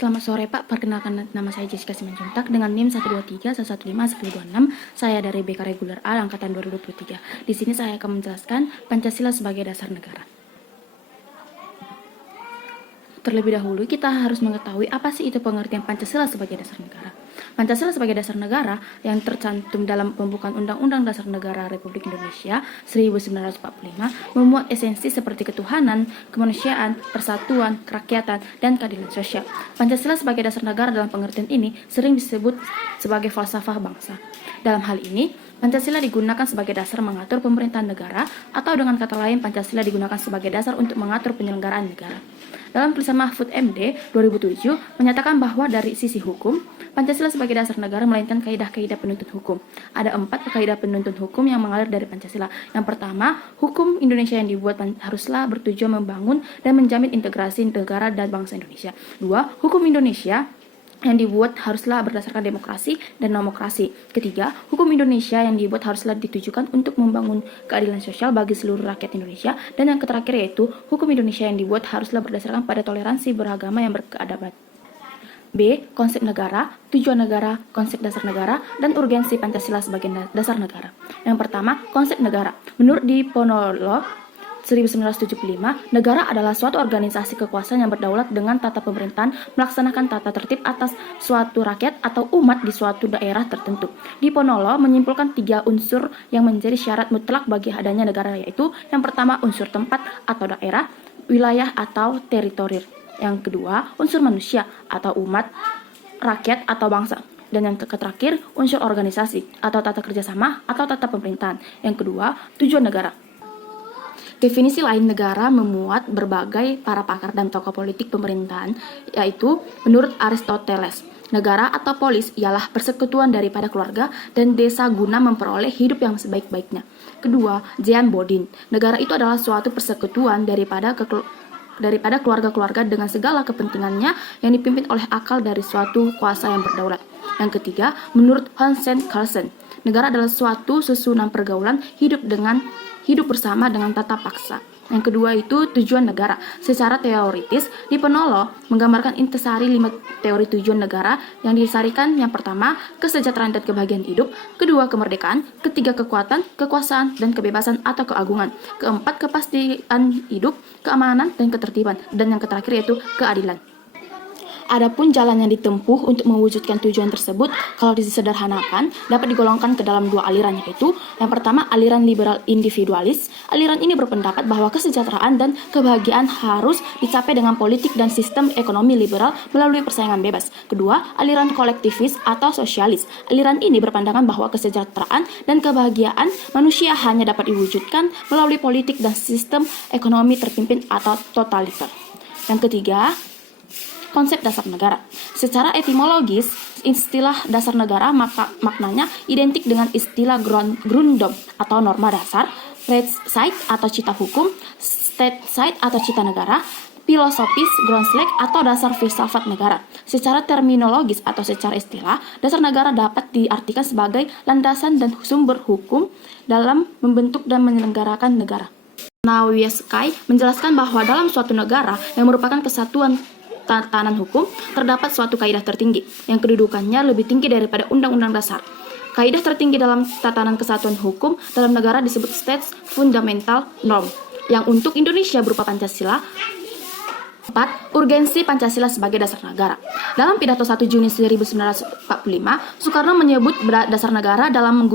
Selamat sore Pak, perkenalkan nama saya Jessica Simanjuntak dengan NIM 12311515126. Saya dari BK Reguler A angkatan 2023. Di sini saya akan menjelaskan Pancasila sebagai dasar negara. Terlebih dahulu kita harus mengetahui apa sih itu pengertian Pancasila sebagai dasar negara. Pancasila sebagai dasar negara yang tercantum dalam pembukaan Undang-Undang Dasar Negara Republik Indonesia 1945 memuat esensi seperti ketuhanan, kemanusiaan, persatuan, kerakyatan, dan keadilan sosial. Pancasila sebagai dasar negara dalam pengertian ini sering disebut sebagai falsafah bangsa. Dalam hal ini, Pancasila digunakan sebagai dasar mengatur pemerintahan negara, atau dengan kata lain Pancasila digunakan sebagai dasar untuk mengatur penyelenggaraan negara. Dalam tulisan Mahfud MD 2007 menyatakan bahwa dari sisi hukum, Pancasila sebagai dasar negara melainkan kaidah-kaidah penuntut hukum. Ada 4 kaidah penuntut hukum yang mengalir dari Pancasila. Yang pertama, hukum Indonesia yang dibuat haruslah bertujuan membangun dan menjamin integrasi negara dan bangsa Indonesia. 2, hukum Indonesia yang dibuat haruslah berdasarkan demokrasi dan demokrasi. Ketiga, hukum Indonesia yang dibuat haruslah ditujukan untuk membangun keadilan sosial bagi seluruh rakyat Indonesia. Dan yang terakhir yaitu, hukum Indonesia yang dibuat haruslah berdasarkan pada toleransi beragama yang berkeadaban. B. Konsep negara, tujuan negara, konsep dasar negara, dan urgensi Pancasila sebagai dasar negara. Yang pertama, konsep negara. Menurut Diponegoro 1975, negara adalah suatu organisasi kekuasaan yang berdaulat dengan tata pemerintahan melaksanakan tata tertib atas suatu rakyat atau umat di suatu daerah tertentu. Diponegoro menyimpulkan 3 unsur yang menjadi syarat mutlak bagi adanya negara, yaitu yang pertama unsur tempat atau daerah, wilayah atau teritori. Yang kedua unsur manusia atau umat, rakyat atau bangsa. Dan yang terakhir unsur organisasi atau tata kerjasama atau tata pemerintahan. Yang kedua tujuan negara. Definisi lain negara memuat berbagai para pakar dan tokoh politik pemerintahan, yaitu menurut Aristoteles, negara atau polis ialah persekutuan daripada keluarga dan desa guna memperoleh hidup yang sebaik-baiknya. Kedua, Jean Bodin, negara itu adalah suatu persekutuan daripada keluarga-keluarga dengan segala kepentingannya yang dipimpin oleh akal dari suatu kuasa yang berdaulat. Yang ketiga, menurut Hans Kelsen, negara adalah suatu susunan pergaulan hidup bersama dengan tata paksa. Yang kedua itu tujuan negara. Secara teoritis, Diponegoro menggambarkan intisari 5 teori tujuan negara yang disarikan. Yang pertama, kesejahteraan dan kebahagiaan hidup. Kedua, kemerdekaan. Ketiga, kekuatan, kekuasaan, dan kebebasan atau keagungan. Keempat, kepastian hidup, keamanan, dan ketertiban. Dan yang terakhir yaitu keadilan. Adapun jalan yang ditempuh untuk mewujudkan tujuan tersebut, kalau disederhanakan, dapat digolongkan ke dalam 2 aliran, yaitu yang pertama aliran liberal individualis. Aliran ini berpendapat bahwa kesejahteraan dan kebahagiaan harus dicapai dengan politik dan sistem ekonomi liberal melalui persaingan bebas. Kedua, aliran kolektivis atau sosialis. Aliran ini berpandangan bahwa kesejahteraan dan kebahagiaan manusia hanya dapat diwujudkan melalui politik dan sistem ekonomi terpimpin atau totaliter. Yang ketiga, konsep dasar negara. Secara etimologis, istilah dasar negara maknanya identik dengan istilah Grunddom atau norma dasar, Rechtsstaat atau cita hukum, Staatsstaat atau cita negara, filosofis Grundgesetz atau dasar filsafat negara. Secara terminologis atau secara istilah, dasar negara dapat diartikan sebagai landasan dan sumber hukum dalam membentuk dan menyelenggarakan negara. Nawiaskay menjelaskan bahwa dalam suatu negara yang merupakan kesatuan tatanan hukum, terdapat suatu kaidah tertinggi yang kedudukannya lebih tinggi daripada undang-undang dasar. Kaidah tertinggi dalam tatanan kesatuan hukum dalam negara disebut States Fundamental Norm, yang untuk Indonesia berupa Pancasila. 4. Urgensi Pancasila sebagai dasar negara. Dalam pidato 1 Juni 1945, Soekarno menyebut dasar negara dengan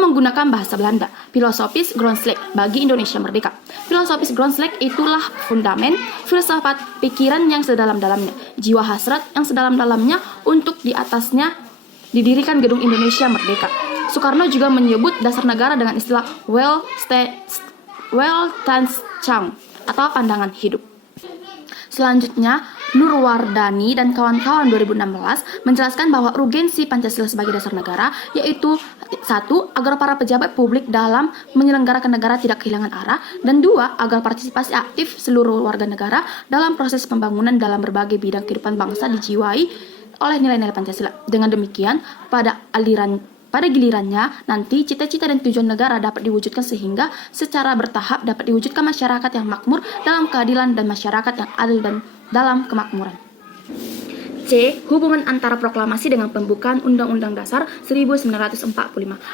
menggunakan bahasa Belanda, filosofis Grundgesetz bagi Indonesia merdeka. Filosofis Grundgesetz itulah fundamen filsafat pikiran yang sedalam-dalamnya, jiwa hasrat yang sedalam-dalamnya untuk di atasnya didirikan gedung Indonesia merdeka. Soekarno juga menyebut dasar negara dengan istilah Weltanschauung atau pandangan hidup. Selanjutnya, Nurwardani dan kawan-kawan 2016 menjelaskan bahwa urgensi Pancasila sebagai dasar negara yaitu 1. Agar para pejabat publik dalam menyelenggarakan negara tidak kehilangan arah, dan 2. Agar partisipasi aktif seluruh warga negara dalam proses pembangunan dalam berbagai bidang kehidupan bangsa dijiwai oleh nilai-nilai Pancasila. Dengan demikian, pada gilirannya, nanti cita-cita dan tujuan negara dapat diwujudkan sehingga secara bertahap dapat diwujudkan masyarakat yang makmur dalam keadilan dan masyarakat yang adil dan dalam kemakmuran. C. Hubungan antara proklamasi dengan pembukaan Undang-Undang Dasar 1945.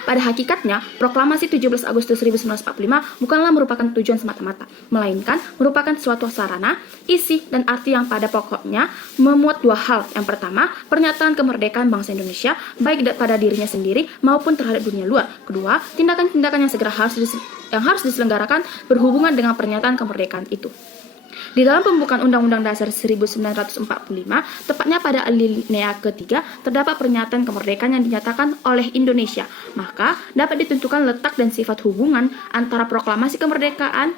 Pada hakikatnya, proklamasi 17 Agustus 1945 bukanlah merupakan tujuan semata-mata, melainkan merupakan suatu sarana, isi, dan arti yang pada pokoknya memuat dua hal. Yang pertama, pernyataan kemerdekaan bangsa Indonesia, baik pada dirinya sendiri maupun terhadap dunia luar. Kedua, tindakan-tindakan yang segera harus diselenggarakan berhubungan dengan pernyataan kemerdekaan itu. Di dalam pembukaan Undang-Undang Dasar 1945, tepatnya pada alinea ketiga, terdapat pernyataan kemerdekaan yang dinyatakan oleh Indonesia. Maka, dapat ditentukan letak dan sifat hubungan antara proklamasi kemerdekaan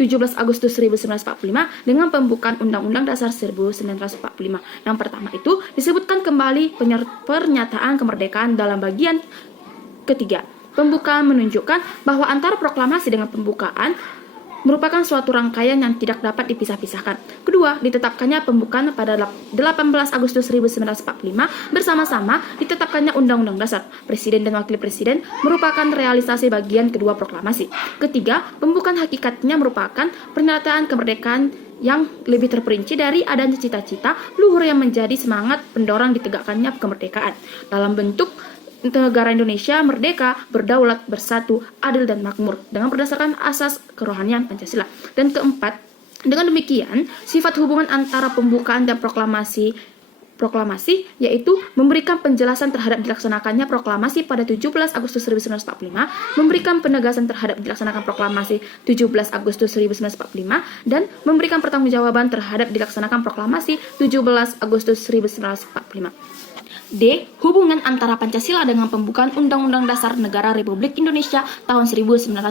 17 Agustus 1945 dengan pembukaan Undang-Undang Dasar 1945. Yang pertama itu disebutkan kembali pernyataan kemerdekaan dalam bagian ketiga. Pembukaan menunjukkan bahwa antara proklamasi dengan pembukaan merupakan suatu rangkaian yang tidak dapat dipisah-pisahkan. Kedua, ditetapkannya pembukaan pada 18 Agustus 1945 bersama-sama ditetapkannya Undang-Undang Dasar. Presiden dan Wakil Presiden merupakan realisasi bagian kedua proklamasi. Ketiga, pembukaan hakikatnya merupakan pernyataan kemerdekaan yang lebih terperinci dari adanya cita-cita luhur yang menjadi semangat pendorong ditegakkannya kemerdekaan dalam bentuk negara Indonesia merdeka, berdaulat, bersatu, adil, dan makmur dengan berdasarkan asas kerohanian Pancasila. Dan keempat, dengan demikian, sifat hubungan antara pembukaan dan proklamasi yaitu memberikan penjelasan terhadap dilaksanakannya proklamasi pada 17 Agustus 1945, memberikan penegasan terhadap dilaksanakan proklamasi 17 Agustus 1945, dan memberikan pertanggungjawaban terhadap dilaksanakan proklamasi 17 Agustus 1945. D. Hubungan antara Pancasila dengan pembukaan Undang-Undang Dasar Negara Republik Indonesia tahun 1945.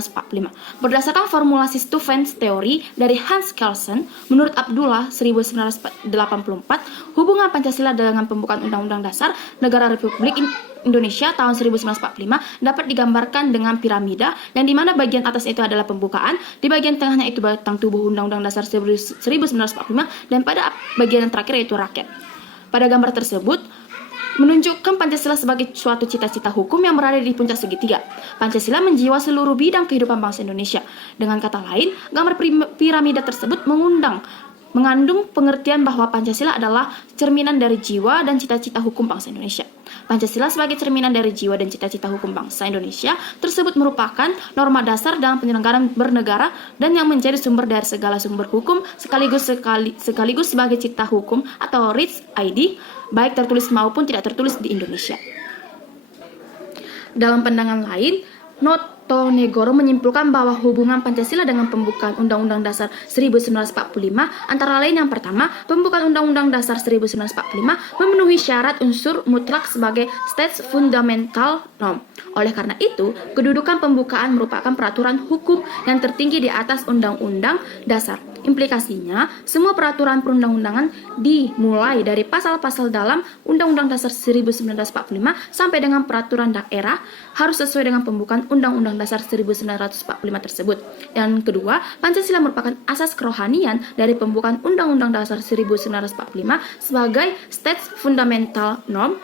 Berdasarkan formulasi Stufen's teori dari Hans Kelsen, menurut Abdullah 1984, hubungan Pancasila dengan pembukaan Undang-Undang Dasar Negara Republik Indonesia tahun 1945 dapat digambarkan dengan piramida, yang dimana bagian atas itu adalah pembukaan, di bagian tengahnya itu batang tubuh Undang-Undang Dasar 1945, dan pada bagian yang terakhir yaitu rakyat. Pada gambar tersebut menunjukkan Pancasila sebagai suatu cita-cita hukum yang berada di puncak segitiga. Pancasila menjiwa seluruh bidang kehidupan bangsa Indonesia. Dengan kata lain, gambar piramida tersebut mengandung pengertian bahwa Pancasila adalah cerminan dari jiwa dan cita-cita hukum bangsa Indonesia. Pancasila sebagai cerminan dari jiwa dan cita-cita hukum bangsa Indonesia tersebut merupakan norma dasar dalam penyelenggaraan bernegara dan yang menjadi sumber dari segala sumber hukum sekaligus sebagai cita hukum atau RICH ID, baik tertulis maupun tidak tertulis di Indonesia. Dalam pandangan lain, Noto Negoro menyimpulkan bahwa hubungan Pancasila dengan pembukaan Undang-Undang Dasar 1945 antara lain yang pertama, pembukaan Undang-Undang Dasar 1945 memenuhi syarat unsur mutlak sebagai States Fundamental Norm. Oleh karena itu, kedudukan pembukaan merupakan peraturan hukum yang tertinggi di atas Undang-Undang Dasar. Implikasinya, semua peraturan perundang-undangan dimulai dari pasal-pasal dalam Undang-Undang Dasar 1945 sampai dengan peraturan daerah harus sesuai dengan pembukaan Undang-Undang Dasar 1945 tersebut. Dan kedua, Pancasila merupakan asas kerohanian dari pembukaan Undang-Undang Dasar 1945 sebagai States Fundamental Norm.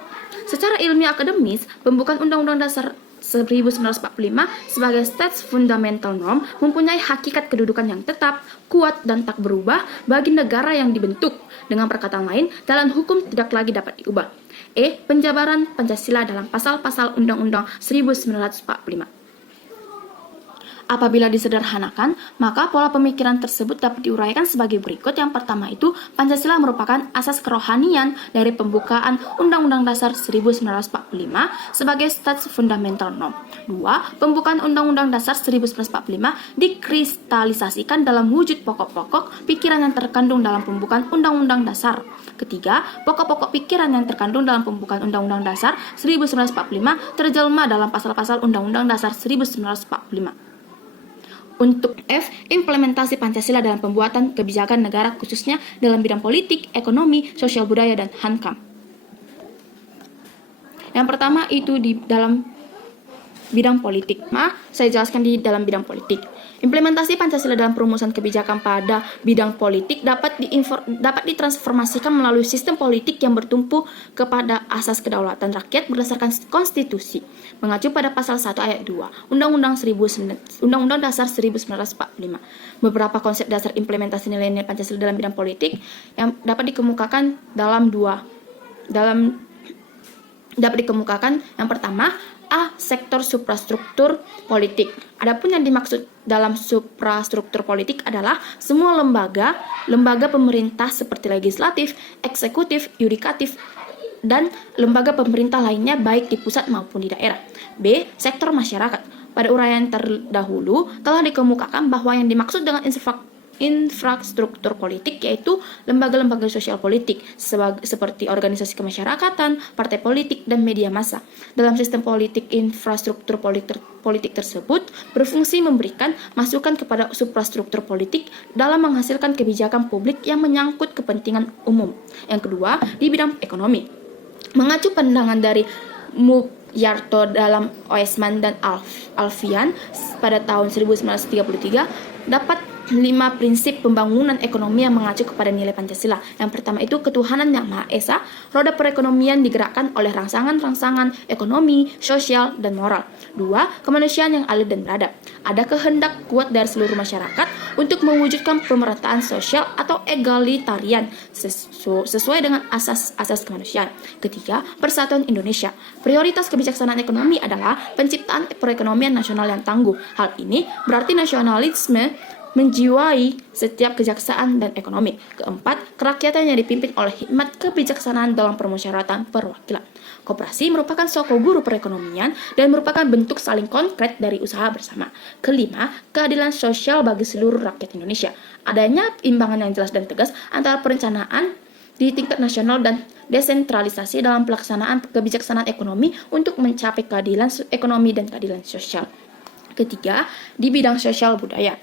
Secara ilmiah akademis, pembukaan Undang-Undang Dasar 1945 sebagai States Fundamental Norm mempunyai hakikat kedudukan yang tetap, kuat, dan tak berubah bagi negara yang dibentuk. Dengan perkataan lain, jalan hukum tidak lagi dapat diubah. E. Penjabaran Pancasila dalam pasal-pasal Undang-Undang 1945. Apabila disederhanakan, maka pola pemikiran tersebut dapat diuraikan sebagai berikut. Yang pertama itu, Pancasila merupakan asas kerohanian dari pembukaan Undang-Undang Dasar 1945 sebagai States Fundamental Norm. 2. Pembukaan Undang-Undang Dasar 1945 dikristalisasikan dalam wujud pokok-pokok pikiran yang terkandung dalam pembukaan Undang-Undang Dasar. Ketiga, pokok-pokok pikiran yang terkandung dalam pembukaan Undang-Undang Dasar 1945 terjelma dalam pasal-pasal Undang-Undang Dasar 1945. Untuk F, implementasi Pancasila dalam pembuatan kebijakan negara khususnya dalam bidang politik, ekonomi, sosial budaya, dan HANKAM. Yang pertama itu di dalam bidang politik. Saya jelaskan di dalam bidang politik. Implementasi Pancasila dalam perumusan kebijakan pada bidang politik dapat ditransformasikan melalui sistem politik yang bertumpu kepada asas kedaulatan rakyat berdasarkan konstitusi, mengacu pada pasal 1 ayat 2 Undang-Undang Dasar 1945. Beberapa konsep dasar implementasi nilai-nilai Pancasila dalam bidang politik yang dapat dikemukakan dalam dua dapat dikemukakan. Yang pertama, sektor suprastruktur politik. Adapun yang dimaksud dalam suprastruktur politik adalah semua lembaga pemerintah seperti legislatif, eksekutif, yudikatif, dan lembaga pemerintah lainnya baik di pusat maupun di daerah. B. Sektor masyarakat. Pada uraian terdahulu telah dikemukakan bahwa yang dimaksud dengan infrastruktur politik yaitu lembaga-lembaga sosial politik seperti organisasi kemasyarakatan, partai politik, dan media massa. Dalam sistem politik, infrastruktur politik tersebut berfungsi memberikan masukan kepada suprastruktur politik dalam menghasilkan kebijakan publik yang menyangkut kepentingan umum. Yang kedua, di bidang ekonomi. Mengacu pandangan dari Yarto dalam Oesman dan Alfian pada tahun 1933, dapat 5 prinsip pembangunan ekonomi yang mengacu kepada nilai Pancasila. Yang pertama itu ketuhanan yang Maha Esa. Roda perekonomian digerakkan oleh rangsangan-rangsangan ekonomi, sosial, dan moral. 2. Kemanusiaan yang adil dan beradab. Ada kehendak kuat dari seluruh masyarakat untuk mewujudkan pemerataan sosial atau egalitarian sesuai dengan asas kemanusiaan. Ketiga, persatuan Indonesia. Prioritas kebijaksanaan ekonomi adalah penciptaan perekonomian nasional yang tangguh. Hal ini berarti nasionalisme menjiwai setiap kejaksaan dan ekonomi. Keempat, kerakyatan yang dipimpin oleh hikmat kebijaksanaan dalam permusyawaratan perwakilan. Koperasi merupakan soko guru perekonomian dan merupakan bentuk saling konkret dari usaha bersama. Kelima, keadilan sosial bagi seluruh rakyat Indonesia. Adanya imbangan yang jelas dan tegas antara perencanaan di tingkat nasional dan desentralisasi dalam pelaksanaan kebijaksanaan ekonomi untuk mencapai keadilan ekonomi dan keadilan sosial. Ketiga, di bidang sosial budaya.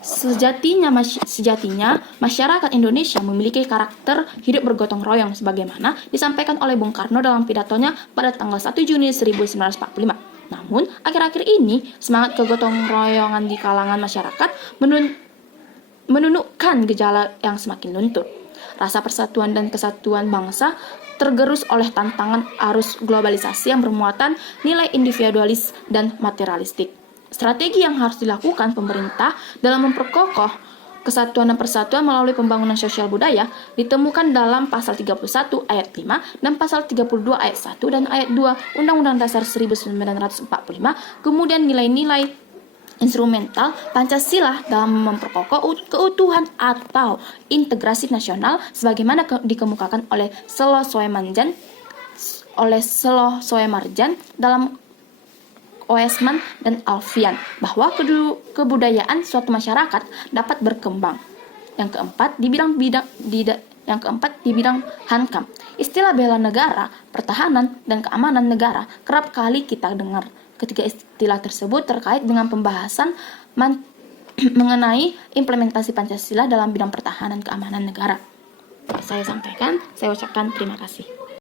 Sejatinya masyarakat Indonesia memiliki karakter hidup bergotong royong sebagaimana disampaikan oleh Bung Karno dalam pidatonya pada tanggal 1 Juni 1945. Namun, akhir-akhir ini semangat kegotong royongan di kalangan masyarakat menunjukkan gejala yang semakin luntur. Rasa persatuan dan kesatuan bangsa tergerus oleh tantangan arus globalisasi yang bermuatan nilai individualis dan materialistik. Strategi yang harus dilakukan pemerintah dalam memperkokoh kesatuan dan persatuan melalui pembangunan sosial budaya ditemukan dalam pasal 31 ayat 5 dan pasal 32 ayat 1 dan ayat 2 Undang-Undang Dasar 1945, kemudian nilai-nilai instrumental Pancasila dalam memperkokoh keutuhan atau integrasi nasional sebagaimana dikemukakan oleh Selo Soemarjan dalam Oesman dan Alfian bahwa kebudayaan suatu masyarakat dapat berkembang. Yang keempat, di bidang Hankam. Istilah bela negara, pertahanan, dan keamanan negara kerap kali kita dengar. Ketiga istilah tersebut terkait dengan pembahasan mengenai implementasi Pancasila dalam bidang pertahanan keamanan negara. Saya sampaikan, saya ucapkan terima kasih.